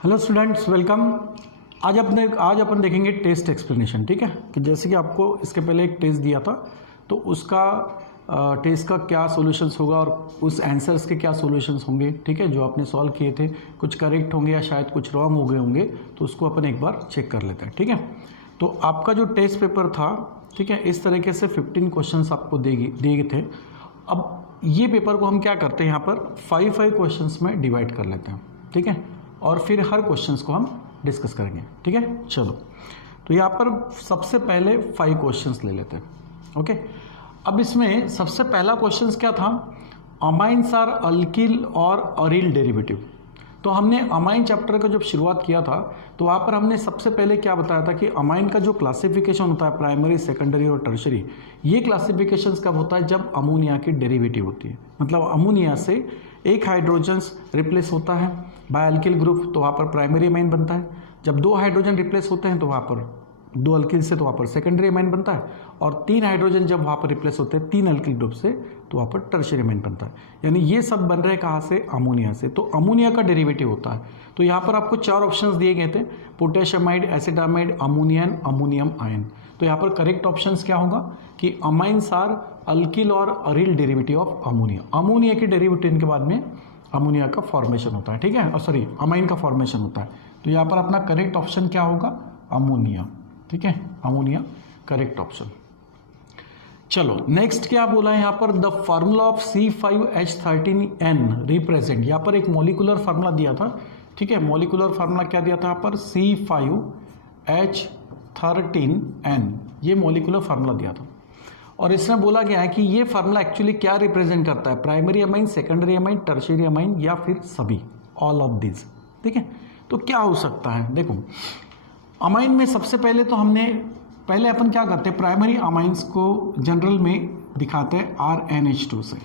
Hello students, welcome. आज अपन देखेंगे test explanation. ठीक है, कि जैसे कि आपको इसके पहले एक टेस्ट दिया था, तो उसका टेस्ट का क्या सॉल्यूशंस होगा और उस आंसर्स के क्या सॉल्यूशंस होंगे। ठीक है, जो आपने सॉल्व किए थे कुछ करेक्ट होंगे या शायद कुछ रॉन्ग हो गए होंगे, तो उसको अपन एक बार चेक कर लेते हैं। ठीक है, तो आपका जो टेस्ट पेपर था, ठीक है, इस तरीके से 15 क्वेश्चंस आपको दिए थे। अब ये पेपर को हम क्या करते हैं, यहाँ पर 5 क्वेश्चंस में डिवाइड कर लेते हैं। ठीक है, और फिर हर क्वेश्चंस को हम डिस्कस करेंगे। ठीक है, चलो, तो यहाँ पर सबसे पहले 5 क्वेश्चंस ले लेते हैं। ओके, अब इसमें सबसे पहला क्वेश्चंस क्या था, अमाइंस आर अल्किल और अरिल डेरिवेटिव। तो हमने अमाइन चैप्टर का जब शुरुआत किया था, तो वहाँ पर हमने सबसे पहले क्या बताया था कि अमाइन का जो क्लासिफिकेशन होता है, प्राइमरी, सेकेंडरी और टर्शरी, ये क्लासिफिकेशंस कब होता है, जब अमोनिया की डेरिवेटिव होती है। मतलब अमोनिया से एक हाइड्रोजन रिप्लेस होता है बाय अल्किल ग्रुप, तो वहाँ पर प्राइमरी अमाइन बनता है। जब 2 हाइड्रोजन रिप्लेस होते हैं तो वहाँ पर 2 अल्किल से, तो वहाँ पर सेकेंडरी अमाइन बनता है। और 3 हाइड्रोजन जब वहाँ पर रिप्लेस होते हैं 3 अल्किल ग्रुप से, तो वहाँ पर टर्शरी अमाइन बनता है। यानी ये सब बन रहे हैं कहाँ से, अमोनिया से। तो अमोनिया का डेरिवेटिव होता है। तो यहाँ पर आपको 4 ऑप्शंस दिए गए थे, पोटेशियमाइड, एसिडामाइड, अमोनियन, अमोनियम आयन। तो यहाँ पर करेक्ट ऑप्शंस क्या होगा कि अमाइंस आर अल्किल और aryl derivative of ammonia. Ammonia के डेरिवेटिव के बाद में अमोनिया का फॉर्मेशन होता है। ठीक है, सॉरी, अमाइन का फॉर्मेशन होता है। तो यहाँ पर अपना करेक्ट ऑप्शन क्या होगा, अमोनिया। ठीक है, अमोनिया करेक्ट ऑप्शन। चलो, नेक्स्ट क्या बोला है यहाँ पर, the formula of C5H13N represent. यहाँ पर एक मॉलिकुलर फार्मूला दिया था। ठीक है, मॉलिकुलर फार्मूला क्या दिया था यहाँ पर, C5H13N, ये मॉलिकुलर फार्मूला दिया था। और इसमें बोला गया है कि ये फार्मूला एक्चुअली क्या रिप्रेजेंट करता है, primary amine, secondary amine, tertiary amine, या फिर सभी, ऑल ऑफ दिस। ठीक है, तो क्या हो सकता है, देखो अमाइन में सबसे पहले तो पहले अपन क्या करते हैं, प्राइमरी अमाइंस को जनरल में दिखाते हैं RNH2 से।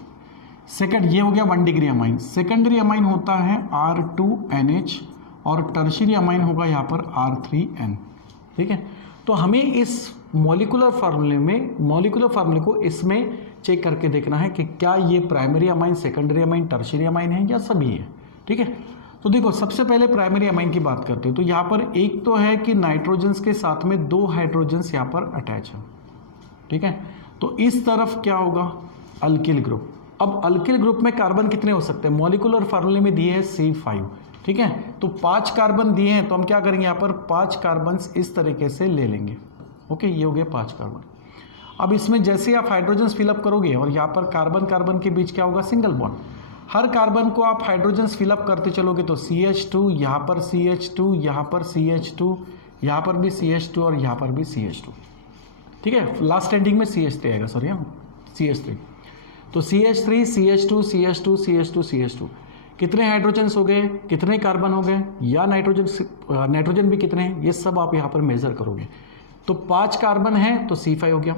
सेकंड, ये हो गया 1 डिग्री अमाइन। सेकेंडरी अमाइन होता है R2NH और टर्शियरी अमाइन होगा यहाँ पर R3N। ठीक है, तो हमें इस मॉलिकुलर फार्मूले को इसमें चेक करके देखना है कि क्या ये primary amine, secondary amine, tertiary amine है या सभी है। ठीक है, तो देखो सबसे पहले प्राइमरी अमाइन की बात करते हैं। तो यहाँ पर एक तो है कि नाइट्रोजन्स के साथ में 2 हाइड्रोजन्स यहाँ पर अटैच है। ठीक है, तो इस तरफ क्या होगा, अल्किल ग्रुप। अब अल्किल ग्रुप में कार्बन कितने हो सकते हैं, मॉलिकुलर फार्मूले में दिए है C5। ठीक है, तो 5 कार्बन दिए हैं, तो हम क्या करेंगे, यहाँ पर 5 कार्बन इस तरीके से ले लेंगे। ओके, ये हो गया 5 कार्बन। अब इसमें जैसे आप हाइड्रोजन फिलअप करोगे और यहाँ पर कार्बन कार्बन के बीच क्या होगा, सिंगल बॉन्ड। हर कार्बन को आप हाइड्रोजन फिलअप करते चलोगे तो CH2, यहाँ पर CH2, यहाँ पर CH2, यहाँ पर भी CH2 और यहाँ पर भी CH2। ठीक है, लास्ट एंडिंग में CH3 आएगा, सॉरी CH3। तो CH3, CH2, CH2, CH2, CH2, कितने हाइड्रोजन्स हो गए, कितने कार्बन हो गए, या नाइट्रोजन भी कितने हैं, ये सब आप यहाँ पर मेजर करोगे। तो 5 कार्बन है तो C5 हो गया,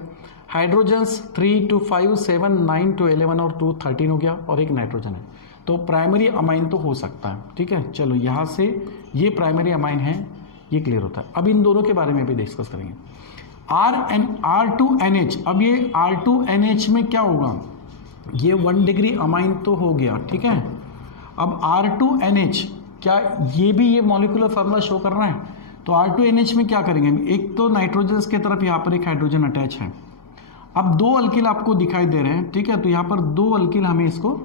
हाइड्रोजन्स 3 to 5, 7, 9 to 11 और 2 13 हो गया, और एक नाइट्रोजन है। तो प्राइमरी अमाइन तो हो सकता है। ठीक है, चलो यहाँ से ये प्राइमरी अमाइन है, ये क्लियर होता है। अब इन दोनों के बारे में भी डिस्कस करेंगे। R2NH, अब ये R2NH में क्या होगा, ये 1 डिग्री अमाइन तो हो गया। ठीक है, अब R2NH क्या ये मॉलिकुलर फार्मूला शो कर रहा है, तो R2NH में क्या करेंगे, एक तो नाइट्रोजन के तरफ यहाँ पर एक हाइड्रोजन अटैच है। अब 2 अल्किल आपको दिखाई दे रहे हैं। ठीक है, तो यहाँ पर 2 अल्किल हमें इसको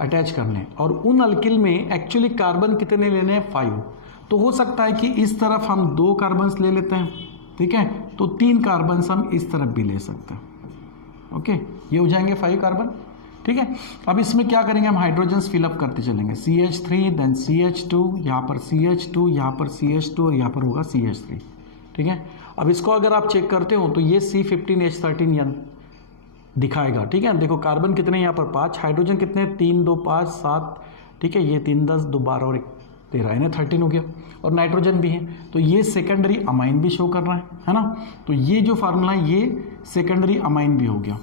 अटैच करने हैं, और उन अल्किल में एक्चुअली कार्बन कितने लेने हैं, 5। तो हो सकता है कि इस तरफ हम 2 कार्बन्स ले लेते हैं। ठीक है, तो 3 कार्बन्स हम इस तरफ भी ले सकते हैं। ओके, ये हो जाएंगे 5 कार्बन। ठीक है, अब इसमें क्या करेंगे, हम हाइड्रोजन्स फिलअप करते चलेंगे, CH3, देन CH2, यहाँ पर CH2, यहाँ पर CH2 और यहाँ पर होगा CH3। ठीक है, अब इसको अगर आप चेक करते हो तो ये C15H13N दिखाएगा। ठीक है, देखो कार्बन कितने यहाँ पर 5, हाइड्रोजन कितने, 3 2 5 7। ठीक है, ये 3 10 2 12 और 1 13, यानी 13 हो गया, और नाइट्रोजन भी है। तो ये सेकेंडरी अमाइन भी शो कर रहा है ना। तो ये जो फार्मूला है ये सेकेंडरी अमाइन भी हो गया।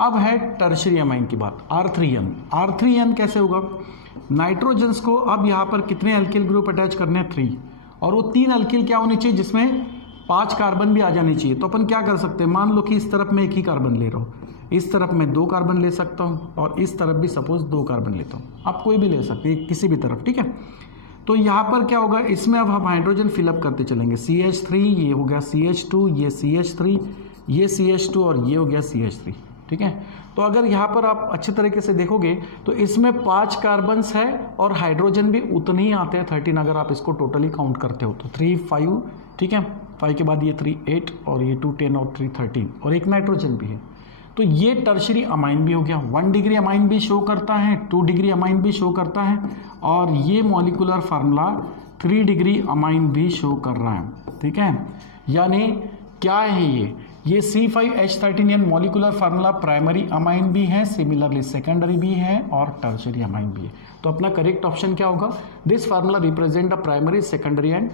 अब है टर्शियरी अमाइन की बात, R3N कैसे होगा, नाइट्रोजन्स को अब यहाँ पर कितने अल्किल ग्रुप अटैच करने हैं, 3, और वो 3 अल्किल क्या होने चाहिए, जिसमें 5 कार्बन भी आ जाने चाहिए। तो अपन क्या कर सकते हैं, मान लो कि इस तरफ मैं 1 ही कार्बन ले रहा हूँ, इस तरफ मैं 2 कार्बन ले सकता हूँ और इस तरफ भी सपोज 2 कार्बन लेता हूँ। आप कोई भी ले सकते हैं किसी भी तरफ, ठीक है। तो यहाँ पर क्या होगा, इसमें अब हम हाइड्रोजन फिलअप करते चलेंगे। CH3 ये हो गया, CH2 ये CH3 ये CH2 और ये हो गया CH3, ठीक है। तो अगर यहाँ पर आप अच्छे तरीके से देखोगे तो इसमें 5 कार्बन्स है और हाइड्रोजन भी उतने ही आते हैं 13, अगर आप इसको टोटली काउंट करते हो तो 3 5, ठीक है, 5 के बाद ये 3 8 और ये 2 10 और 3 13 और एक नाइट्रोजन भी है। तो ये टर्शरी अमाइन भी हो गया, 1 डिग्री अमाइन भी शो करता है, 2 डिग्री अमाइन भी शो करता है और ये मॉलिकुलर फार्मूला 3 डिग्री अमाइन भी शो कर रहा है, ठीक है। यानी क्या है ये C5H13N molecular formula primary amine भी है, सिमिलरली सेकेंडरी भी है और टर्शरी अमाइन भी है। तो अपना करेक्ट ऑप्शन क्या होगा, this formula represent a primary secondary and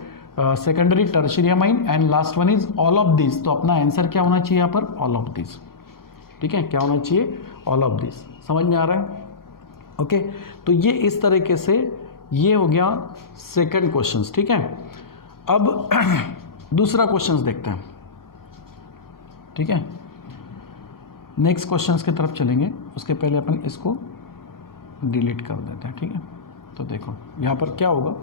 secondary tertiary amine and last one is all of this. तो अपना आंसर क्या होना चाहिए यहाँ पर, ऑल ऑफ दिस, ठीक है, क्या होना चाहिए, ऑल ऑफ दिस। समझ में आ रहा है, ओके। तो ये इस तरीके से ये हो गया सेकंड क्वेश्चन, ठीक है। अब दूसरा क्वेश्चन देखते हैं, ठीक है। नेक्स्ट क्वेश्चंस की तरफ चलेंगे, उसके पहले अपन इसको डिलीट कर देते हैं, ठीक है। तो देखो यहाँ पर क्या होगा,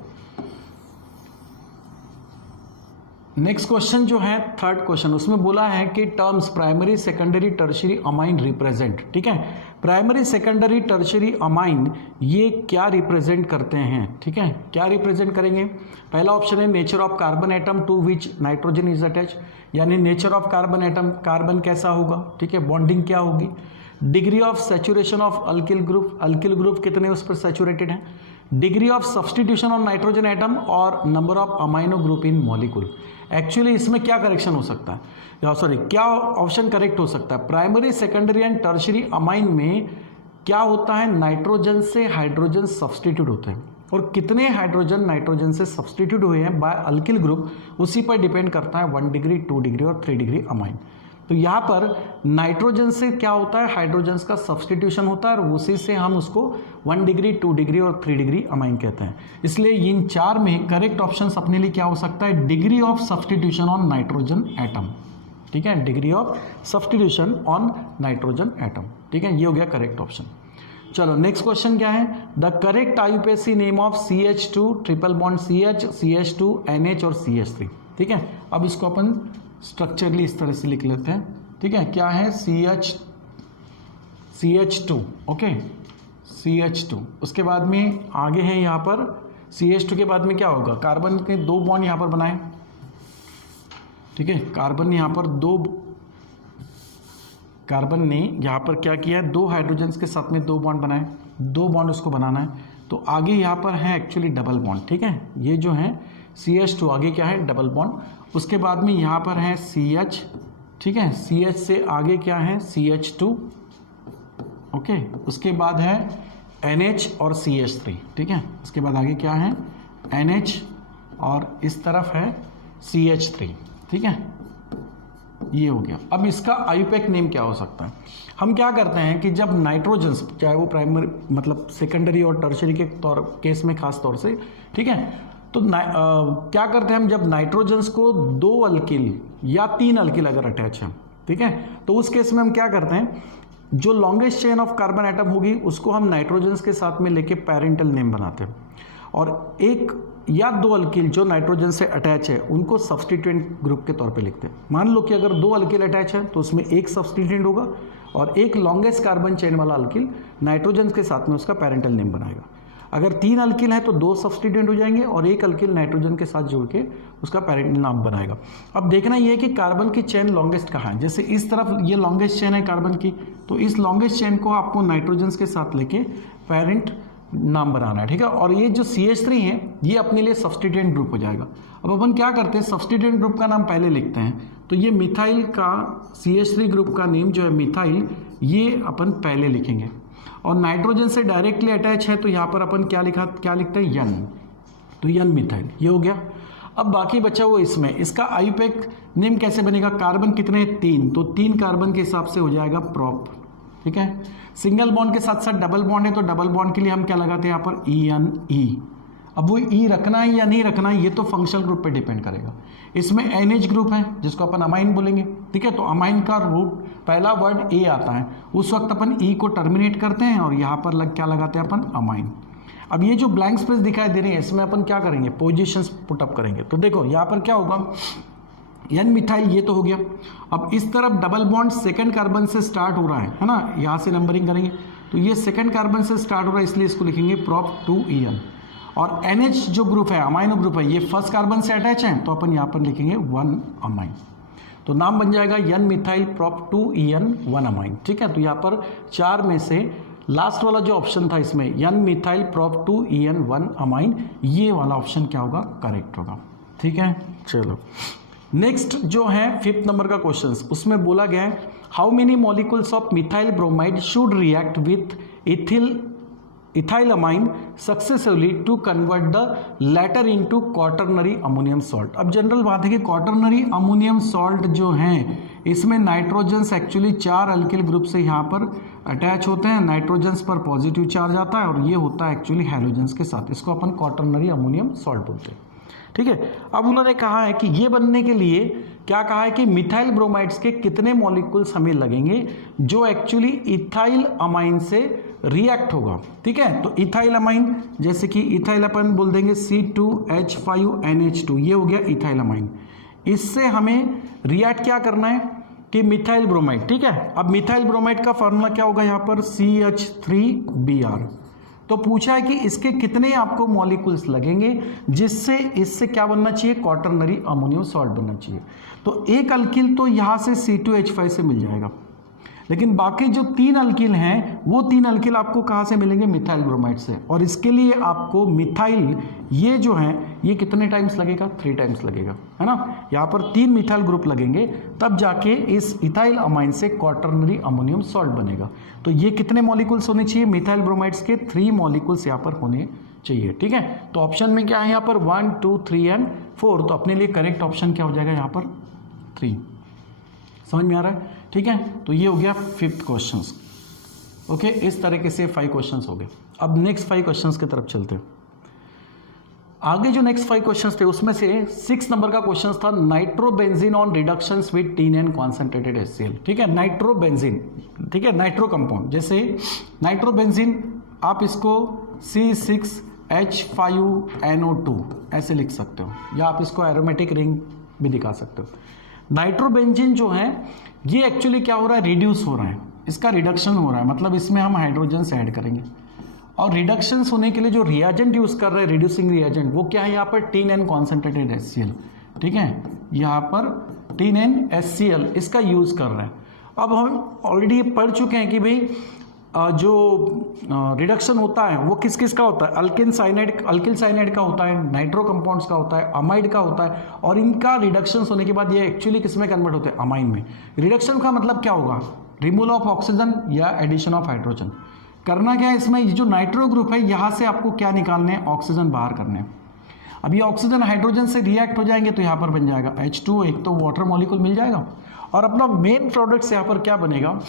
नेक्स्ट क्वेश्चन जो है थर्ड क्वेश्चन, उसमें बोला है कि terms primary secondary tertiary amine represent, ठीक है। प्राइमरी सेकेंडरी टर्शरी अमाइन ये क्या रिप्रेजेंट करते हैं, ठीक है, क्या रिप्रेजेंट करेंगे। पहला ऑप्शन है nature of carbon atom to which nitrogen is attach, यानी nature of carbon atom, carbon कैसा होगा, ठीक है, बॉन्डिंग क्या होगी। Degree of saturation of alkyl group, alkyl group कितने उस पर सैचुरेटेड है। Degree of substitution of nitrogen atom और number of amino group in molecule. Actually इसमें क्या करेक्शन हो सकता है, या सॉरी क्या ऑप्शन करेक्ट हो सकता है। Primary secondary and tertiary amine में क्या होता है, नाइट्रोजन से हाइड्रोजन सब्सटीट्यूट होते हैं और कितने हाइड्रोजन नाइट्रोजन से सब्सटीट्यूट हुए हैं बाय अल्किल ग्रुप, उसी पर डिपेंड करता है 1 डिग्री 2 डिग्री और 3 डिग्री अमाइन। तो यहाँ पर नाइट्रोजन से क्या होता है, हाइड्रोजन का सब्सटीट्यूशन होता है और उसी से हम उसको 1 डिग्री 2 डिग्री और 3 डिग्री अमाइन कहते हैं। इसलिए इन चार में करेक्ट ऑप्शन अपने लिए क्या हो सकता है, degree of substitution on nitrogen atom, ठीक है, degree of substitution on nitrogen atom, ठीक है, ये हो गया करेक्ट ऑप्शन। चलो नेक्स्ट क्वेश्चन क्या है, the correct IUPAC name of CH2 triple bond CH, CH2 NH और CH3, ठीक है। अब इसको अपन स्ट्रक्चरली इस तरह से लिख लेते हैं, ठीक है। क्या है, CH2, ओके, CH2। उसके बाद में आगे है यहाँ पर CH2 के बाद में क्या होगा, कार्बन के 2 बॉन्ड यहाँ पर बनाए, ठीक है। कार्बन यहाँ पर कार्बन ने यहाँ पर क्या किया है, 2 हाइड्रोजन्स के साथ में 2 बॉन्ड बनाए, 2 बॉन्ड उसको बनाना है। तो आगे यहाँ पर है एक्चुअली डबल बॉन्ड, ठीक है, ये जो है CH2 आगे क्या है, डबल बॉन्ड। उसके बाद में यहाँ पर है CH, ठीक है, CH से आगे क्या है, CH2, ओके। उसके बाद है NH और CH3, ठीक है। उसके बाद आगे क्या है, NH और इस तरफ है CH3, ठीक है, ये हो गया। अब इसका IUPAC नेम क्या हो सकता है, हम क्या करते हैं कि जब नाइट्रोजन्स, चाहे वो प्राइमरी मतलब सेकेंडरी और टर्शरी के केस में खास तौर से, ठीक है, तो क्या करते हैं हम, जब नाइट्रोजन्स को 2 अल्किल या 3 अल्किल अगर अटैच है, ठीक है, तो उस केस में हम क्या करते हैं, जो longest chain of carbon atom होगी उसको हम नाइट्रोजन्स के साथ में लेके पेरेंटल नेम बनाते हैं और 1 या 2 अल्किल जो नाइट्रोजन से अटैच है उनको सब्सटीट्यूएंट ग्रुप के तौर पे लिखते हैं। मान लो कि अगर 2 अल्किल अटैच है तो उसमें 1 सब्सटीट्यूएंट होगा और 1 लॉन्गेस्ट कार्बन चेन वाला अल्किल नाइट्रोजन के साथ में उसका पेरेंटल नेम बनाएगा। अगर 3 अल्किल है तो 2 सब्सटीट्यूएंट हो जाएंगे और 1 अल्किल नाइट्रोजन के साथ जोड़ के उसका पेरेंटल नाम बनाएगा। अब देखना ये है कि कार्बन की चेन लॉन्गेस्ट कहाँ है, जैसे इस तरफ ये लॉन्गेस्ट चेन है कार्बन की, तो इस लॉन्गेस्ट चेन को आपको नाइट्रोजन के साथ लेके पेरेंट नाम बनाना है, ठीक है। और ये जो CH3 है ये अपने लिए सब्सटीट्यूएंट ग्रुप हो जाएगा। अब अपन क्या करते हैं, सब्सटीट्यूएंट ग्रुप का नाम पहले लिखते हैं, तो ये मिथाइल का CH3 ग्रुप का नेम जो है मिथाइल, ये अपन पहले लिखेंगे और नाइट्रोजन से डायरेक्टली अटैच है तो यहाँ पर अपन क्या लिखते हैं, यन, तो यन मिथाइल, ये हो गया। अब बाकी बचा वो इसमें, इसका IUPAC नेम कैसे बनेगा, कार्बन कितने हैं, 3, तो 3 कार्बन के हिसाब से हो जाएगा प्रोप, ठीक है। सिंगल बॉन्ड के साथ साथ डबल बॉन्ड है तो डबल बॉन्ड के लिए हम क्या लगाते हैं यहाँ पर, ENE। अब वो E रखना है या नहीं रखना है ये तो फंक्शनल ग्रुप पे डिपेंड करेगा। इसमें NH ग्रुप है जिसको अपन अमाइन बोलेंगे, ठीक है, तो अमाइन का रूट पहला वर्ड A आता है, उस वक्त अपन E को टर्मिनेट करते हैं और यहाँ पर क्या लगाते हैं अपन, अमाइन। अब ये जो ब्लैंक स्पेस दिखाई दे रही है इसमें अपन क्या करेंगे, पोजीशंस पुटअप करेंगे। तो देखो यहाँ पर क्या होगा, एन मिथाइल ये तो हो गया। अब इस तरफ डबल बॉन्ड सेकंड कार्बन से स्टार्ट हो रहा है ना, यहाँ से नंबरिंग करेंगे तो ये सेकंड कार्बन से स्टार्ट हो रहा है, इसलिए इसको लिखेंगे prop 2En। और NH जो ग्रुप है, अमाइनो ग्रुप है, ये फर्स्ट कार्बन से अटैच है तो अपन यहाँ पर लिखेंगे 1 अमाइन। तो नाम बन जाएगा N methyl prop 2En 1 amine. ठीक है, तो यहाँ पर 4 में से लास्ट वाला जो ऑप्शन था इसमें N methyl prop 2En 1 amine, ये वाला ऑप्शन क्या होगा, करेक्ट होगा। ठीक है, चलो नेक्स्ट जो है 5th नंबर का क्वेश्चन, उसमें बोला गया है how many molecules of methyl bromide should react with ethylamine successively to convert the latter into quaternary ammonium salt. अब जनरल बात है कि क्वाटरनरी अमोनियम सॉल्ट जो हैं इसमें नाइट्रोजन्स एक्चुअली 4 अल्किल ग्रुप से यहाँ पर अटैच होते हैं, नाइट्रोजन्स पर पॉजिटिव चार्ज आता है और ये होता है एक्चुअली हैलोजन्स के साथ, इसको अपन क्वाटरनरी अमोनियम सॉल्ट बोलते हैं। ठीक है, अब उन्होंने कहा है कि ये बनने के लिए क्या कहा है कि मिथाइल ब्रोमाइड्स के कितने मॉलिक्यूल्स हमें लगेंगे जो एक्चुअली इथाइल अमाइन से रिएक्ट होगा। ठीक है, तो इथाइल अमाइन जैसे कि इथाइल अपन बोल देंगे C2H5NH2, ये हो गया इथाइल अमाइन। इससे हमें रिएक्ट क्या करना है कि मिथाइल ब्रोमाइड। ठीक है, अब मिथाइल ब्रोमाइड का फॉर्मूला क्या होगा यहाँ पर CH3Br। तो पूछा है कि इसके कितने आपको मॉलिक्यूल्स लगेंगे जिससे इससे क्या बनना चाहिए, क्वाटरनरी अमोनियम सॉल्ट बनना चाहिए। तो एक अल्किल तो यहाँ से C2H5 से मिल जाएगा, लेकिन बाकी जो 3 अल्किल हैं वो 3 अल्किल आपको कहाँ से मिलेंगे, मिथाइल ब्रोमाइड से। और इसके लिए आपको मिथाइल ये जो है ये कितने टाइम्स लगेगा, 3 टाइम्स लगेगा, है ना। यहाँ पर 3 मिथाइल ग्रुप लगेंगे तब जाके इस इथाइल अमाइन से क्वाटरनरी अमोनियम सॉल्ट बनेगा। तो ये कितने मॉलिक्यूल्स होने चाहिए, मिथाइल ब्रोमाइड्स के 3 मॉलिक्यूल्स यहाँ पर होने चाहिए। ठीक है, तो ऑप्शन में क्या है यहाँ पर 1, 2, 3 एंड 4, तो अपने लिए करेक्ट ऑप्शन क्या हो जाएगा यहाँ पर 3। समझ में आ रहा है। ठीक है, तो ये हो गया 5th क्वेश्चन। ओके, इस तरीके से 5 क्वेश्चंस हो गए। अब नेक्स्ट 5 क्वेश्चंस की तरफ चलते हैं। आगे जो नेक्स्ट 5 क्वेश्चंस थे उसमें से 6 नंबर का क्वेश्चन था nitrobenzene on reductions with tin and concentrated HCl। ठीक है, नाइट्रोबेंजीन, ठीक है, नाइट्रो कंपाउंड, जैसे नाइट्रोबेंजीन आप इसको C6H5NO2 ऐसे लिख सकते हो, या आप इसको एरोमेटिक रिंग भी दिखा सकते हो। नाइट्रोबेंजीन जो है ये एक्चुअली क्या हो रहा है, रिड्यूस हो रहा है, इसका रिडक्शन हो रहा है, मतलब इसमें हम हाइड्रोजन्स ऐड करेंगे। और रिडक्शंस होने के लिए जो रिएजेंट यूज कर रहे हैं, रिड्यूसिंग रिएजेंट, वो क्या है यहाँ पर टीन एंड कॉन्सेंट्रेटेड HCl। ठीक है, यहाँ पर टीन एंड HCl इसका यूज कर रहे हैं। अब हम ऑलरेडी पढ़ चुके हैं कि भाई जो रिडक्शन होता है वो किस किस का होता है, अल्किल साइनाइड का होता है, नाइट्रो कंपाउंड्स का होता है, अमाइड का होता है, और इनका रिडक्शन होने के बाद ये एक्चुअली किस में कन्वर्ट होते हैं, अमाइन में। रिडक्शन का मतलब क्या होगा, रिमूवल ऑफ ऑक्सीजन या एडिशन ऑफ हाइड्रोजन। करना क्या है इसमें, ये जो नाइट्रो ग्रुप है यहाँ से आपको क्या निकालने हैं, ऑक्सीजन बाहर करने हैं। अब ये ऑक्सीजन हाइड्रोजन से रिएक्ट हो जाएंगे तो यहाँ पर बन जाएगा H2O, एक तो वाटर मॉलिक्यूल मिल जाएगा, और अपना मेन प्रोडक्ट यहाँ पर क्या बनेगा,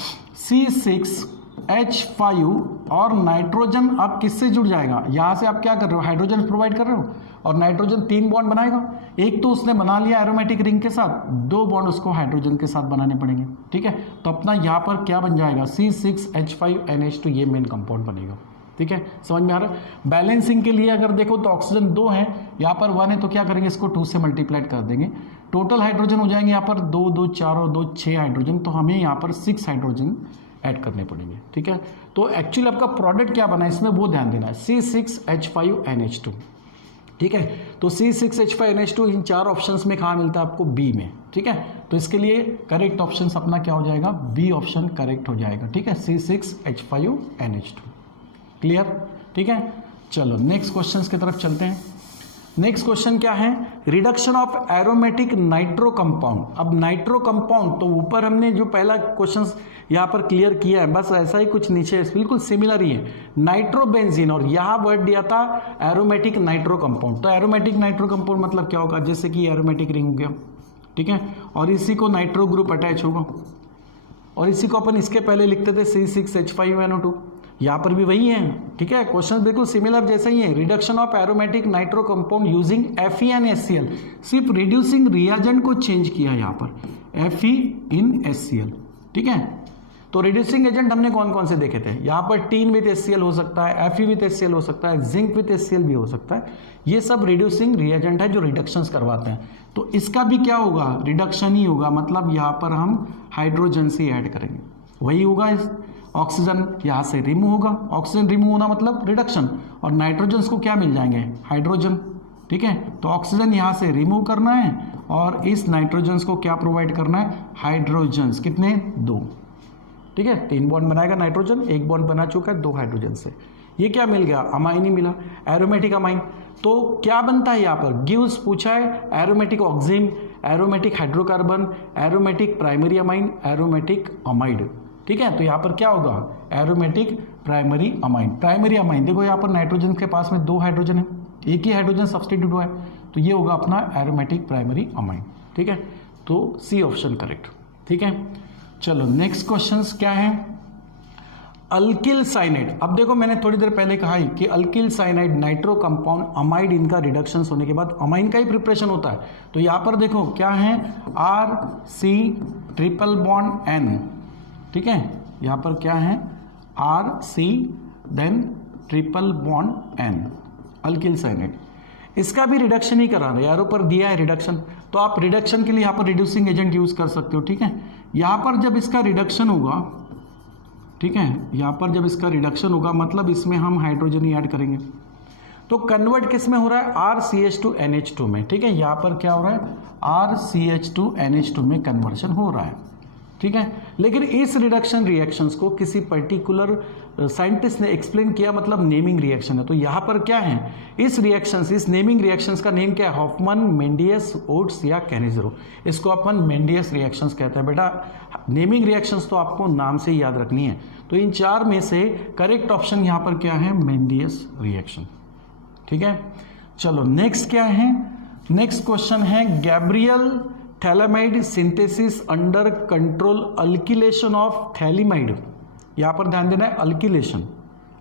C6H5, और नाइट्रोजन अब किससे जुड़ जाएगा, यहाँ से आप क्या कर रहे हो, हाइड्रोजन प्रोवाइड कर रहे हो, और नाइट्रोजन 3 बॉन्ड बनाएगा। एक तो उसने बना लिया एरोमेटिक रिंग के साथ, 2 बॉन्ड उसको हाइड्रोजन के साथ बनाने पड़ेंगे। ठीक है, तो अपना यहाँ पर क्या बन जाएगा, C6H5NH2, ये मेन कंपाउंड बनेगा। ठीक है, समझ में आ रहा है। बैलेंसिंग के लिए अगर देखो तो ऑक्सीजन 2 है, यहाँ पर 1 है, तो क्या करेंगे, इसको 2 से मल्टीप्लाइड कर देंगे, टोटल हाइड्रोजन हो जाएंगे यहाँ पर 2, 2, 4 और 2, 6 हाइड्रोजन, तो हमें यहाँ पर 6 हाइड्रोजन ऐड करने पड़ेंगे। ठीक है, तो एक्चुअली आपका प्रोडक्ट क्या बना है इसमें वो ध्यान देना है, C6H5NH2। ठीक है, तो C6H5NH2 इन 4 ऑप्शंस में कहाँ मिलता है आपको, बी में। ठीक है, तो इसके लिए करेक्ट ऑप्शन अपना क्या हो जाएगा, बी ऑप्शन करेक्ट हो जाएगा। ठीक है, C6H5NH2। क्लियर। ठीक है, चलो नेक्स्ट क्वेश्चन की तरफ चलते हैं। नेक्स्ट क्वेश्चन क्या है, reduction of aromatic nitro compound. अब नाइट्रो कंपाउंड तो ऊपर हमने जो पहला क्वेश्चन यहाँ पर क्लियर किया है, बस ऐसा ही कुछ नीचे बिल्कुल सिमिलर ही है, नाइट्रोबेंजीन, और यहाँ वर्ड दिया था एरोमेटिक नाइट्रो कंपाउंड। तो एरोमेटिक नाइट्रो कंपाउंड मतलब क्या होगा, जैसे कि एरोमेटिक रिंग हो गया, ठीक है, और इसी को नाइट्रो ग्रुप अटैच होगा, और इसी को अपन इसके पहले लिखते थे C6H5NO2, यहाँ पर भी वही है। ठीक है, क्वेश्चन बिल्कुल सिमिलर जैसे ही है। Reduction of aromatic nitro compound using FeNHCl, सिर्फ रिड्यूसिंग रिएजेंट को चेंज किया यहाँ पर, Fe in HCl। ठीक है, तो रिड्यूसिंग एजेंट हमने कौन कौन से देखे थे, यहाँ पर टीन विथ HCl हो सकता है, Fe विथ HCl हो सकता है, जिंक विथ HCl भी हो सकता है। ये सब रिड्यूसिंग रिएजेंट है जो रिडक्शंस करवाते हैं। तो इसका भी क्या होगा, रिडक्शन ही होगा, मतलब यहाँ पर हम हाइड्रोजन से ऐड करेंगे, वही होगा। ऑक्सीजन यहाँ से रिमूव होगा, ऑक्सीजन रिमूव होना मतलब रिडक्शन, और नाइट्रोजन को क्या मिल जाएंगे, हाइड्रोजन। ठीक है, तो ऑक्सीजन यहाँ से रिमूव करना है और इस नाइट्रोजन को क्या प्रोवाइड करना है, हाइड्रोजन। कितने, 2। ठीक है, 3 बॉन्ड बनाएगा नाइट्रोजन, 1 बॉन्ड बना चुका है 2 हाइड्रोजन से। ये क्या मिल गया, अमाइन ही मिला, एरोमेटिक अमाइन। तो क्या बनता है यहाँ पर, गिव्स पूछा है, aromatic oxime, aromatic hydrocarbon, aromatic primary amine, aromatic amide. ठीक है, तो यहाँ पर क्या होगा, aromatic primary amine. Primary amine देखो यहाँ पर नाइट्रोजन के पास में 2 हाइड्रोजन है, एक ही हाइड्रोजन सब्स्टिट्यूट हुआ है, तो ये होगा अपना एरोमेटिक प्राइमरी अमाइन। ठीक है, तो सी ऑप्शन करेक्ट। ठीक है, चलो नेक्स्ट क्वेश्चंस क्या है, अल्किल साइनाइड। अब देखो मैंने थोड़ी देर पहले कहा ही कि alkyl cyanide, nitro compound, amide, इनका रिडक्शन होने के बाद अमाइन का ही प्रिपरेशन होता है। तो यहाँ पर देखो क्या है, RC�ट्रिपल बॉन्ड N। ठीक है, यहाँ पर क्या है, RC then triple bond N, alkyl cyanide. इसका भी रिडक्शन ही करा रहे हैं, यार ऊपर दिया है रिडक्शन, तो आप रिडक्शन के लिए यहाँ पर रिड्यूसिंग एजेंट यूज कर सकते हो। ठीक है, यहाँ पर जब इसका रिडक्शन होगा, ठीक है, यहाँ पर जब इसका रिडक्शन होगा मतलब इसमें हम हाइड्रोजन ही ऐड करेंगे, तो कन्वर्ट किस में हो रहा है, RCH2NH2 में। ठीक है, यहाँ पर क्या हो रहा है, RCH2NH2 में कन्वर्शन हो रहा है। ठीक है, लेकिन इस रिडक्शन रिएक्शंस को किसी पर्टिकुलर साइंटिस्ट ने एक्सप्लेन किया, मतलब नेमिंग रिएक्शन है। तो यहाँ पर क्या है, इस रिएक्शंस, इस नेमिंग रिएक्शंस का नेम क्या है, हॉफमन, मेंडियस, ओट्स या कैनिज़रो। इसको अपन मेंडियस रिएक्शंस कहते हैं। बेटा नेमिंग रिएक्शंस तो आपको नाम से ही याद रखनी है। तो इन 4 में से करेक्ट ऑप्शन यहाँ पर क्या है, मेंडियस रिएक्शन। ठीक है, चलो नेक्स्ट क्या है, नेक्स्ट क्वेश्चन है, Gabriel phthalimide synthesis under control alkylation of phthalimide. यहां पर ध्यान देना है, अल्किलेशन,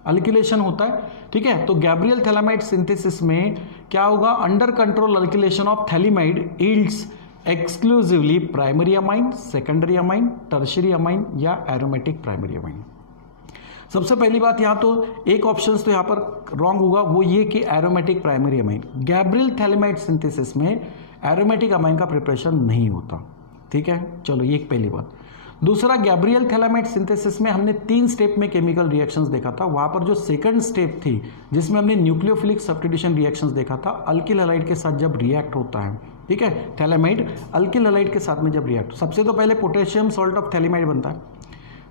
अल्किलेशन होता है। ठीक है, तो गैब्रियल थैलेमाइड सिंथेसिस में क्या होगा, under control alkylation of phthalimide yields exclusively primary amine, secondary amine, tertiary amine या एरोमेटिक प्राइमरी अमाइन। सबसे पहली बात, यहाँ तो एक ऑप्शन तो यहाँ पर रॉन्ग होगा, वो ये कि aromatic primary amine. Gabriel phthalimide synthesis में एरोमेटिक अमाइन का प्रिपरेशन नहीं होता। ठीक है, चलो ये एक पहली बात। दूसरा, गैब्रियल थैलेमाइड सिंथेसिस में हमने 3 स्टेप में केमिकल रिएक्शंस देखा था। वहां पर जो सेकंड स्टेप थी जिसमें हमने न्यूक्लियोफिलिक सब्स्टिट्यूशन रिएक्शंस देखा था, अल्किल हैलाइड के साथ जब रिएक्ट होता है, ठीक है, थैलेमाइड अल्किल हैलाइड के साथ में जब रिएक्ट, सबसे तो पहले पोटेशियम सॉल्ट ऑफ थैलेमाइड बनता है।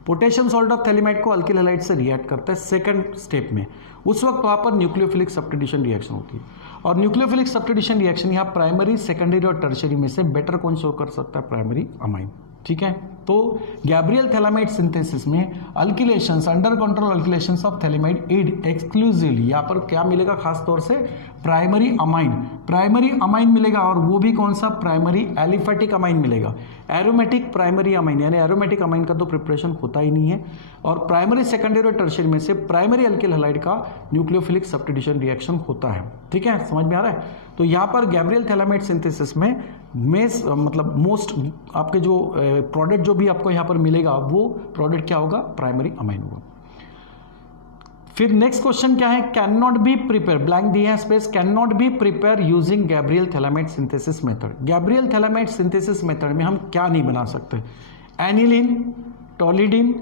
पोटेशियम सॉल्ट ऑफ थैलेमाइड को अल्किल हैलाइड से रिएक्ट करता है सेकंड स्टेप में, उस वक्त वहां पर न्यूक्लियोफिलिक सब्स्टिट्यूशन रिएक्शन होती है। और न्यूक्लियोफिलिक सब्स्टिट्यूशन रिएक्शन यहाँ प्राइमरी, सेकेंडरी और टर्शियरी में से बेटर कौन शो कर सकता है, प्राइमरी अमाइन। ठीक है, तो गैब्रियल थैलेमाइड सिंथेसिस में alkylations, under control alkylations of phthalimide add exclusively, यहाँ पर क्या मिलेगा, खास तौर से प्राइमरी अमाइन, प्राइमरी अमाइन मिलेगा, और वो भी कौन सा, प्राइमरी एलिफेटिक अमाइन मिलेगा। एरोमेटिक प्राइमरी अमाइन यानी एरोमेटिक अमाइन का तो प्रिपरेशन होता ही नहीं है। और प्राइमरी, सेकेंडरी और टर्शियरी में से प्राइमरी अल्किल हैलाइड का न्यूक्लियोफिलिक सब्स्टिट्यूशन रिएक्शन होता है। ठीक है, समझ में आ रहा है। तो यहाँ पर गैब्रियल थैलेमाइड सिंथेसिस में मतलब मोस्ट आपके जो प्रोडक्ट जो भी आपको यहाँ पर मिलेगा, वो प्रोडक्ट क्या होगा, प्राइमरी अमाइन होगा। फिर नेक्स्ट क्वेश्चन क्या है, can not be prepare, blank दिया है space, can not be prepare using Gabriel phthalimide synthesis method. Gabriel phthalimide synthesis method में हम क्या नहीं बना सकते, एनिलीन, टोलिडीन,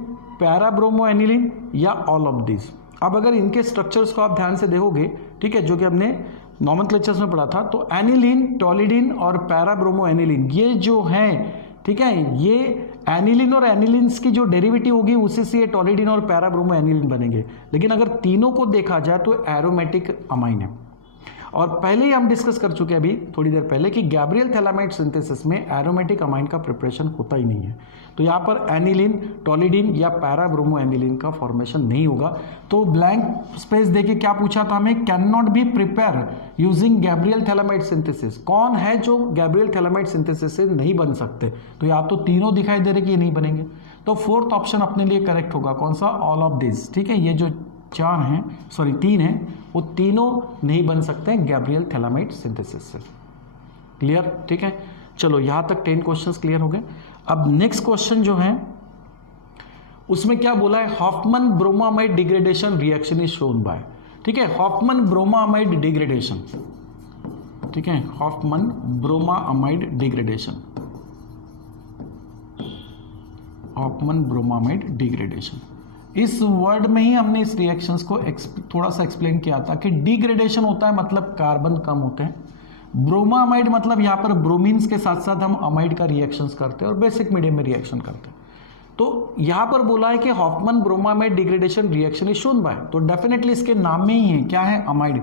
पैराब्रोमो एनिलीन या ऑल ऑफ दिस। अब अगर इनके स्ट्रक्चर्स को आप ध्यान से देखोगे, ठीक है, जो कि हमने नॉमेनक्लेचर्स में पढ़ा था, तो एनिलीन, टोलिडीन और पैराब्रोमो एनिलीन ये जो हैं, ठीक है, ये एनिलीन और एनिलीन्स की जो डेरिवेटिव होगी उसी से ये टोलिडीन और पैराब्रोमो एनिलीन बनेंगे। लेकिन अगर तीनों को देखा जाए तो एरोमेटिक अमाइन है। और पहले ही हम डिस्कस कर चुके हैं अभी थोड़ी देर पहले कि गैब्रियल थैलेमाइड सिंथेसिस में एरोमेटिक अमाइन का प्रिपरेशन होता ही नहीं है। तो यहाँ पर एनिलीन, टोलिडीन या पैराब्रोमो एनिलीन का फॉर्मेशन नहीं होगा। तो ब्लैंक स्पेस देके क्या पूछा था हमें, can not be prepare using Gabriel phthalimide synthesis. कौन है जो गैब्रियल थैलेमाइड सिंथेसिस से नहीं बन सकते, तो या तो तीनों दिखाई दे रहे कि ये नहीं बनेंगे। तो फोर्थ ऑप्शन अपने लिए करेक्ट होगा, कौन सा, ऑल ऑफ दिस। ठीक है, ये जो 3 हैं वो तीनों नहीं बन सकते हैं गैब्रियल थैलेमाइड सिंथेसिस से। क्लियर, ठीक है, चलो यहाँ तक 10 क्वेश्चंस क्लियर हो गए। अब नेक्स्ट क्वेश्चन जो है उसमें क्या बोला है, Hofmann bromamide degradation reaction is shown by, ठीक है, हॉफमैन ब्रोमामाइड डिग्रेडेशन, ठीक है, Hofmann bromamide degradation, Hofmann bromamide degradation. इस वर्ड में ही हमने इस रिएक्शंस को थोड़ा सा एक्सप्लेन किया था कि डिग्रेडेशन होता है मतलब कार्बन कम होते हैं, ब्रोमामाइड मतलब यहाँ पर ब्रोमीन्स के साथ साथ हम अमाइड का रिएक्शंस करते हैं और बेसिक मीडियम में रिएक्शन करते हैं। तो यहाँ पर बोला है कि Hofmann bromamide degradation reaction is shown by, तो डेफिनेटली इसके नाम में ही है क्या है, अमाइड,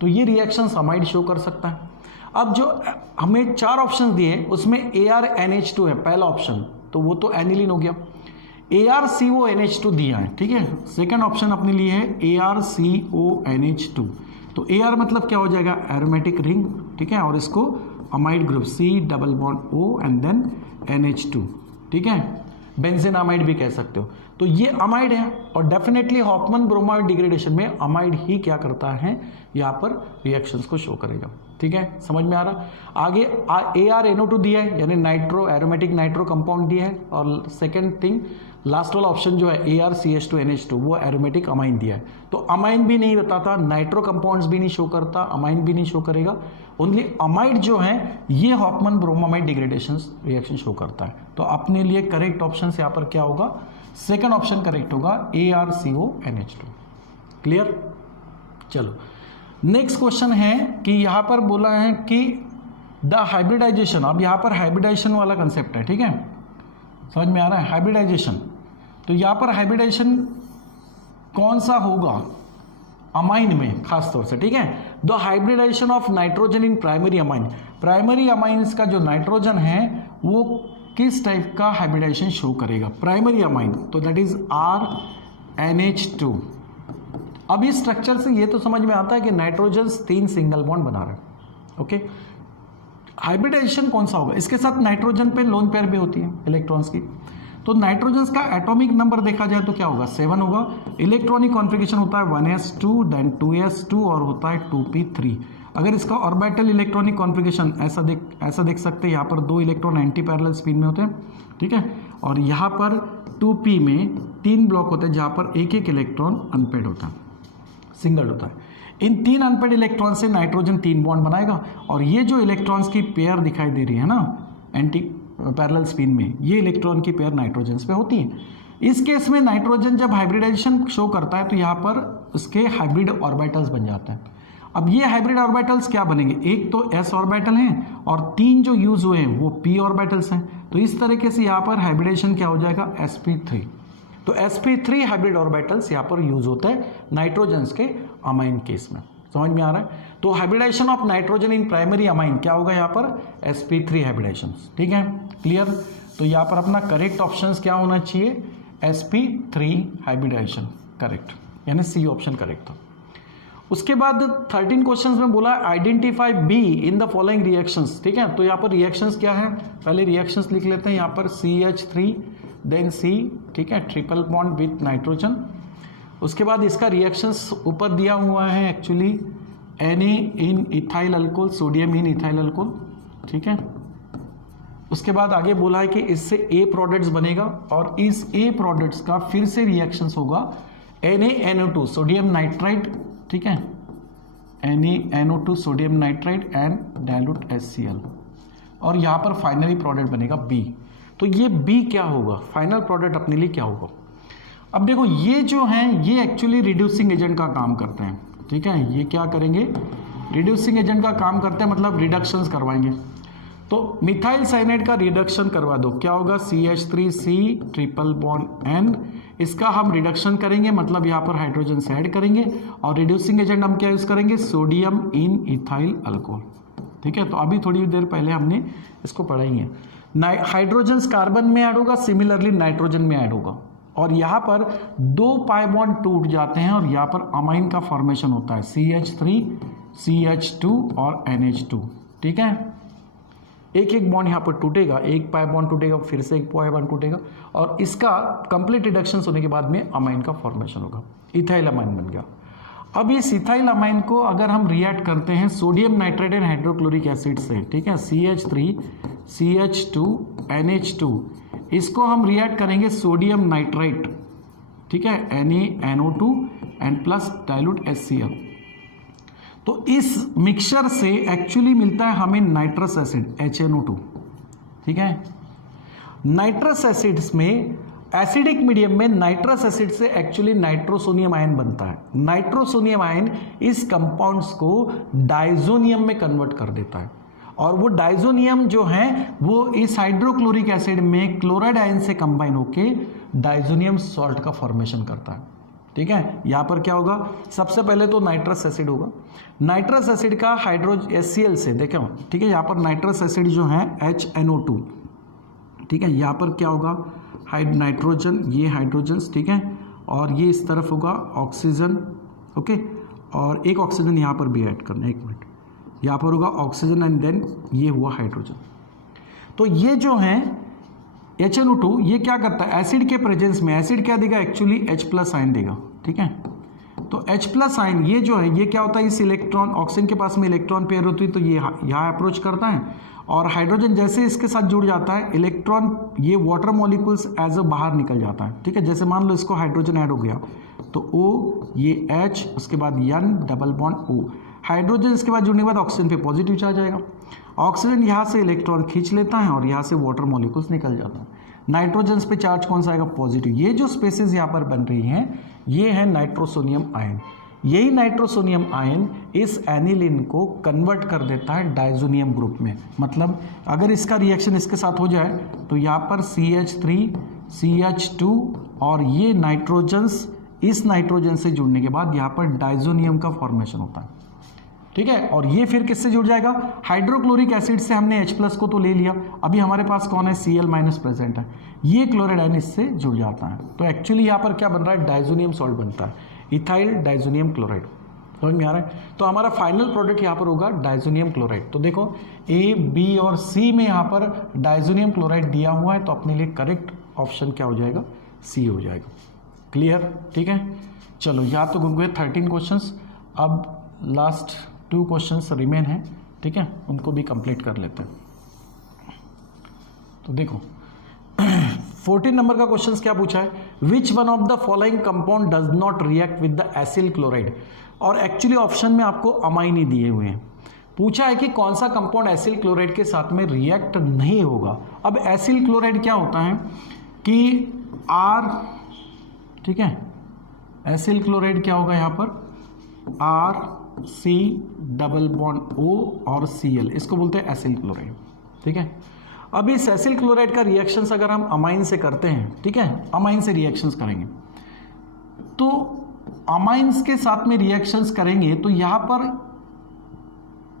तो ये रिएक्शंस अमाइड शो कर सकता है। अब जो हमें 4 ऑप्शन दिए उसमें ArNH2 है पहला ऑप्शन, तो वो तो एनिलीन हो गया। ArCONH2 दिया है, ठीक है, सेकंड ऑप्शन अपने लिए है ArCONH2, तो Ar मतलब क्या हो जाएगा, एरोमेटिक रिंग, ठीक है, और इसको amide group C+O and then NH2, ठीक है, बेंजीन अमाइड भी कह सकते हो। तो ये अमाइड है और डेफिनेटली हॉफमैन ब्रोमाइड डिग्रेडेशन में अमाइड ही क्या करता है, यहाँ पर रिएक्शंस को शो करेगा, ठीक है, समझ में आ रहा। आगे ArNO2 दिया है, यानी नाइट्रो एरोमेटिक नाइट्रो कंपाउंड दिया है, और सेकेंड थिंग लास्ट वाला ऑप्शन जो है ArCH2NH2 वो एरोमेटिक अमाइन दिया है। तो अमाइन भी नहीं बताता, नाइट्रो कंपाउंड्स भी नहीं शो करता, अमाइन भी नहीं शो करेगा, ओनली अमाइड जो है ये Hofmann bromamide degradation reaction show करता है। तो अपने लिए करेक्ट ऑप्शन यहाँ पर क्या होगा, सेकंड ऑप्शन करेक्ट होगा ArCONH2। क्लियर। चलो नेक्स्ट क्वेश्चन है कि यहाँ पर बोला है कि द हाइब्रिडाइजेशन, अब यहाँ पर हाइब्रिडाइजेशन वाला कंसेप्ट है, ठीक है, समझ में आ रहा है, हाइब्रिडाइजेशन। तो यहाँ पर हाइब्रिडाइजेशन कौन सा होगा, अमाइन में खास तौर से, ठीक है, the hybridisation of nitrogen in primary amine, primary amines का जो नाइट्रोजन है वो किस टाइप का हाइब्रिडाइजेशन शो करेगा, प्राइमरी अमाइन, तो दैट इज RNH2। अब इस स्ट्रक्चर से ये तो समझ में आता है कि नाइट्रोजन 3 सिंगल बॉन्ड बना रहे हैं, ओके। हाइब्रिडाइजेशन कौन सा होगा, इसके साथ नाइट्रोजन पे लोन पेयर भी होती है इलेक्ट्रॉन्स की, तो नाइट्रोजन का एटॉमिक नंबर देखा जाए तो क्या होगा, 7 होगा। इलेक्ट्रॉनिक कॉन्फ़िगरेशन होता है 1s2 देन 2s2 और होता है 2p3। अगर इसका ऑर्बिटल इलेक्ट्रॉनिक कॉन्फ़िगरेशन ऐसा देख सकते हैं, यहाँ पर 2 इलेक्ट्रॉन एंटी पैरेलल स्पिन में होते हैं, ठीक है, और यहाँ पर 2p में 3 ब्लॉक होते हैं जहाँ पर एक एक इलेक्ट्रॉन अनपेड होता है, सिंगल होता है। इन 3 अनपेड इलेक्ट्रॉन से नाइट्रोजन 3 बॉन्ड बनाएगा, और ये जो इलेक्ट्रॉन्स की पेयर दिखाई दे रही है ना एंटी पैरेलल स्पिन में, ये इलेक्ट्रॉन की पेयर नाइट्रोजन पे होती है। इस केस में नाइट्रोजन जब हाइब्रिडाइजेशन शो करता है तो यहाँ पर उसके हाइब्रिड ऑर्बिटल्स बन जाते हैं। अब ये हाइब्रिड ऑर्बिटल्स क्या बनेंगे, एक तो s ऑर्बिटल हैं और 3 जो यूज हुए हैं वो p ऑर्बिटल्स हैं, तो इस तरीके से यहाँ पर हाइब्रिडेशन क्या हो जाएगा, sp3। तो sp3 हाइब्रिड ऑर्बिटल्स यहाँ पर यूज होता है नाइट्रोजन के अमाइन केस में, समझ में आ रहा है। तो hybridisation of nitrogen in primary amine क्या होगा यहाँ पर, sp3 हाइब्रिडाइजेशन, ठीक है, क्लियर। तो यहाँ पर अपना करेक्ट ऑप्शन क्या होना चाहिए, sp3 हाइब्रिडाइजेशन करेक्ट, यानी सी ऑप्शन करेक्ट था। उसके बाद 13 क्वेश्चंस में बोला identify be in the following reactions, ठीक है। तो यहाँ पर रिएक्शंस क्या है, पहले रिएक्शंस लिख लेते हैं, यहाँ पर CH3 देन C, ठीक है, ट्रिपल बॉन्ड विथ नाइट्रोजन। उसके बाद इसका रिएक्शंस ऊपर दिया हुआ है एक्चुअली Na इन इथाइल अल्कोहल, सोडियम इन इथाइल अल्कोहल, ठीक है। उसके बाद आगे बोला है कि इससे A प्रोडक्ट्स बनेगा और इस A प्रोडक्ट्स का फिर से रिएक्शंस होगा NaNO2 सोडियम नाइट्राइट, ठीक है, NaNO2 sodium nitrite and dilute HCl, और यहाँ पर फाइनली प्रोडक्ट बनेगा B। तो ये B क्या होगा, फाइनल प्रोडक्ट अपने लिए क्या होगा। अब देखो ये जो हैं ये एक्चुअली रिड्यूसिंग एजेंट का काम करते हैं, ठीक है, ये क्या करेंगे, रिड्यूसिंग एजेंट का काम करते हैं, मतलब रिडक्शंस करवाएंगे। तो मिथाइल साइनाइड का रिडक्शन करवा दो, क्या होगा, CH3C ट्रिपल बॉन्ड N, इसका हम रिडक्शन करेंगे, मतलब यहाँ पर हाइड्रोजन से ऐड करेंगे, और रिड्यूसिंग एजेंट हम क्या यूज करेंगे, सोडियम इन इथाइल अल्कोहल, ठीक है। तो अभी थोड़ी देर पहले हमने इसको पढ़ा ही है। हाइड्रोजन कार्बन में ऐड होगा, सिमिलरली नाइट्रोजन में ऐड होगा, और यहाँ पर 2 पाई बॉन्ड टूट जाते हैं और यहाँ पर अमाइन का फॉर्मेशन होता है CH3 CH2 और NH2, ठीक है। एक एक बॉन्ड यहाँ पर टूटेगा, एक पाई बॉन्ड टूटेगा, फिर से एक पाई बॉन्ड टूटेगा, और इसका कंप्लीट रिडक्शन होने के बाद में अमाइन का फॉर्मेशन होगा, इथाइल अमाइन बन गया। अब इस इथाइल अमाइन को अगर हम रिएक्ट करते हैं sodium nitrite and hydrochloric acid से, ठीक है, CH3 CH2 NH2, इसको हम रिएक्ट करेंगे सोडियम नाइट्राइट, ठीक है, NaNO2 and plus dilute HCl। तो इस मिक्सचर से एक्चुअली मिलता है हमें नाइट्रस एसिड HNO2, ठीक है। नाइट्रस एसिड्स में एसिडिक मीडियम में नाइट्रस एसिड से एक्चुअली नाइट्रोसोनियम आयन बनता है। नाइट्रोसोनियम आयन इस कंपाउंड्स को डाइजोनियम में कन्वर्ट कर देता है और वो डाइजोनियम जो है वो इस हाइड्रोक्लोरिक एसिड में क्लोराइड आयन से कंबाइन होके डाइजोनियम सॉल्ट का फॉर्मेशन करता है, ठीक है। यहां पर क्या होगा, सबसे पहले तो नाइट्रस एसिड होगा। नाइट्रस एसिड का HCl से देखो, ठीक है, यहां पर नाइट्रस एसिड जो है HNO2, ठीक है। यहां पर क्या होगा, नाइट्रोजन, ये हाइड्रोजन्स, ठीक है, और ये इस तरफ होगा ऑक्सीजन, ओके, और एक ऑक्सीजन यहाँ पर भी ऐड करना है, एक मिनट, यहाँ पर होगा ऑक्सीजन एंड देन ये हुआ हाइड्रोजन। तो ये जो है HNO2 ये क्या करता है, एसिड के प्रेजेंस में एसिड क्या देगा, एक्चुअली H+ आयन देगा, ठीक है। तो H+ आयन ये जो है ये क्या होता है, इस इलेक्ट्रॉन, ऑक्सीजन के पास में इलेक्ट्रॉन पेयर होती है तो ये यहाँ अप्रोच करता है और हाइड्रोजन जैसे इसके साथ जुड़ जाता है, इलेक्ट्रॉन ये वाटर मॉलिक्यूल्स एज अ बाहर निकल जाता है, ठीक है। जैसे मान लो इसको हाइड्रोजन ऐड हो गया तो O, ये H, उसके बाद N double bond O, hydrogen इसके बाद जुड़ने के बाद ऑक्सीजन पे पॉजिटिव चार्ज आएगा, ऑक्सीजन यहाँ से इलेक्ट्रॉन खींच लेता है और यहाँ से वाटर मॉलिक्यूल्स निकल जाता है। नाइट्रोजन पे चार्ज कौन सा आएगा, पॉजिटिव। ये जो स्पेसिस यहाँ पर बन रही हैं ये है नाइट्रोसोनियम आयन। यही नाइट्रोसोनियम आयन इस एनिलीन को कन्वर्ट कर देता है डाइजोनियम ग्रुप में। मतलब अगर इसका रिएक्शन इसके साथ हो जाए तो यहाँ पर CH3 CH2 और ये नाइट्रोजन्स इस नाइट्रोजन से जुड़ने के बाद यहाँ पर डाइजोनियम का फॉर्मेशन होता है, ठीक है। और ये फिर किससे जुड़ जाएगा, हाइड्रोक्लोरिक एसिड से हमने H+ को तो ले लिया, अभी हमारे पास कौन है, Cl- प्रेजेंट है, ये क्लोराइड आयन इससे जुड़ जाता है। तो एक्चुअली यहाँ पर क्या बन रहा है, डाइजोनियम सॉल्ट बनता है, इथाइल डाइजोनियम क्लोराइड। समझ में आ रहा है। तो हमारा फाइनल प्रोडक्ट यहाँ पर होगा डाइजोनियम क्लोराइड। तो देखो A, B और C में यहाँ पर डाइजोनियम क्लोराइड दिया हुआ है, तो अपने लिए करेक्ट ऑप्शन क्या हो जाएगा, C हो जाएगा। क्लियर, ठीक है। चलो यहाँ तो गए 13 क्वेश्चंस, अब लास्ट 2 क्वेश्चंस रिमेन हैं, ठीक है, उनको भी कंप्लीट कर लेते हैं। तो देखो 14 नंबर का क्वेश्चन क्या पूछा है, which one of the following compound does not react with the acyl chloride. और एक्चुअली ऑप्शन में आपको अमाइन ही दिए हुए हैं, पूछा है कि कौन सा कंपाउंड एसिल क्लोराइड के साथ में रिएक्ट नहीं होगा। अब एसिल क्लोराइड क्या होता है कि R, ठीक है, एसिल क्लोराइड क्या होगा यहाँ पर RC डबल बॉन्ड O और Cl, इसको बोलते हैं एसिल क्लोराइड, ठीक है। अब इस एसिल क्लोराइड का रिएक्शंस अगर हम अमाइन से करते हैं, ठीक है, अमाइन से रिएक्शंस करेंगे तो अमाइंस के साथ में रिएक्शंस करेंगे तो यहां पर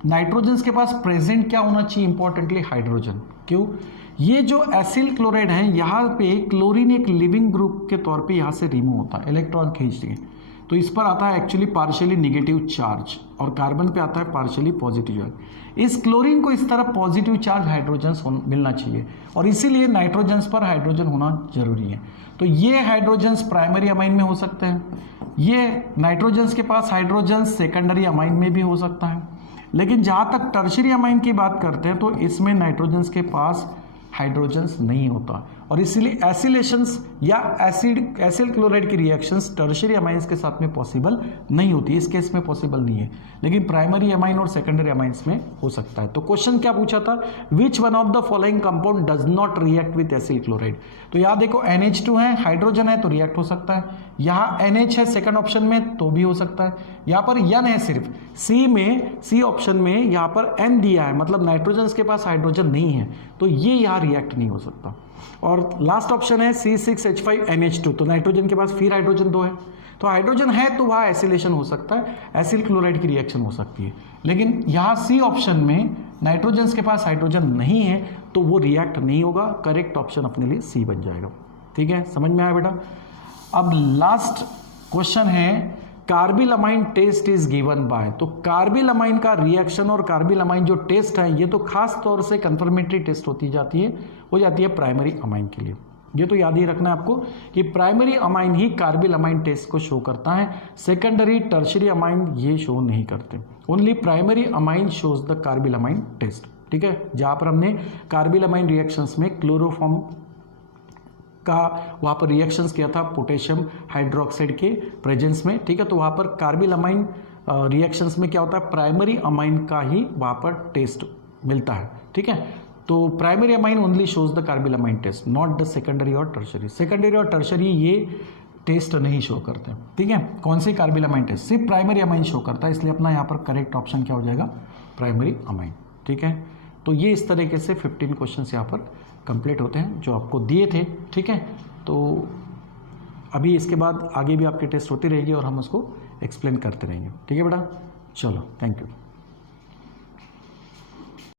नाइट्रोजन के पास प्रेजेंट क्या होना चाहिए, इंपॉर्टेंटली हाइड्रोजन। क्यों, ये जो एसिल क्लोराइड है यहाँ पे क्लोरीन एक लिविंग ग्रुप के तौर पे यहाँ से रिमूव होता है, इलेक्ट्रॉन खींच दिए, तो इस पर आता है एक्चुअली पार्शियली निगेटिव चार्ज और कार्बन पे आता है पार्शियली पॉजिटिव चार्ज। इस क्लोरीन को इस तरह पॉजिटिव चार्ज हाइड्रोजन मिलना चाहिए और इसीलिए नाइट्रोजन पर हाइड्रोजन होना जरूरी है। तो ये हाइड्रोजन प्राइमरी अमाइन में हो सकते हैं, ये नाइट्रोजन के पास हाइड्रोजन सेकेंडरी अमाइन में भी हो सकता है, लेकिन जहां तक टर्शियरी अमाइन की बात करते हैं तो इसमें नाइट्रोजन के पास हाइड्रोजन नहीं होता और इसीलिए एसिलेशंस या एसिल क्लोराइड की रिएक्शंस टर्शियरी अमाइंस के साथ में पॉसिबल नहीं होती, इस केस में पॉसिबल नहीं है, लेकिन प्राइमरी अमाइन और सेकेंडरी अमाइंस में हो सकता है। तो क्वेश्चन क्या पूछा था, which one of the following compound does not react with acyl chloride. तो यहाँ देखो NH2 है, हाइड्रोजन है तो रिएक्ट हो सकता है, यहाँ NH है सेकंड ऑप्शन में तो भी हो सकता है, यहाँ पर N है सिर्फ, C ऑप्शन में यहाँ पर N दिया है, मतलब नाइट्रोजन के पास हाइड्रोजन नहीं है तो ये यहाँ रिएक्ट नहीं हो सकता। और लास्ट ऑप्शन है C6H5NH2, तो नाइट्रोजन के पास फिर हाइड्रोजन 2 है, तो हाइड्रोजन है तो वहाँ एसिलेशन हो सकता है, एसिल क्लोराइड की रिएक्शन हो सकती है, लेकिन यहाँ C ऑप्शन में नाइट्रोजन के पास हाइड्रोजन नहीं है तो वो रिएक्ट नहीं होगा। करेक्ट ऑप्शन अपने लिए C बन जाएगा। ठीक है, समझ में आया बेटा। अब लास्ट क्वेश्चन है, कार्बिलमाइन टेस्ट इज गिवन बाय। तो कार्बिलमाइन का रिएक्शन और कार्बिलमाइन जो टेस्ट है ये तो खास तौर से कंफर्मेटरी टेस्ट हो जाती है प्राइमरी अमाइन के लिए। ये तो याद ही रखना है आपको कि प्राइमरी अमाइन ही कार्बिलमाइन टेस्ट को शो करता है, सेकेंडरी टर्शियरी अमाइन ये शो नहीं करते, only primary amine shows the carbylamine test. ठीक है, जहां पर हमने कार्बिलमाइन रिएक्शंस में क्लोरोफॉर्म का वहाँ पर रिएक्शंस किया था पोटेशियम हाइड्रोक्साइड के प्रेजेंस में, ठीक है। तो वहाँ पर कार्बिल अमाइन रिएक्शंस में क्या होता है, प्राइमरी अमाइन का ही वहाँ पर टेस्ट मिलता है, ठीक है। तो primary amine only shows the carbylamine test, not the secondary और टर्शरी। सेकेंडरी और टर्शरी ये टेस्ट नहीं शो करते, ठीक है। कौन सी कार्बिल अमाइन टेस्ट, सिर्फ प्राइमरी अमाइन शो करता है, इसलिए अपना यहाँ पर करेक्ट ऑप्शन क्या हो जाएगा, प्राइमरी अमाइन, ठीक है। तो ये इस तरीके से 15 क्वेश्चंस यहाँ पर कंप्लीट होते हैं जो आपको दिए थे, ठीक है। तो अभी इसके बाद आगे भी आपकी टेस्ट होती रहेगी और हम उसको एक्सप्लेन करते रहेंगे, ठीक है बेटा। चलो, थैंक यू।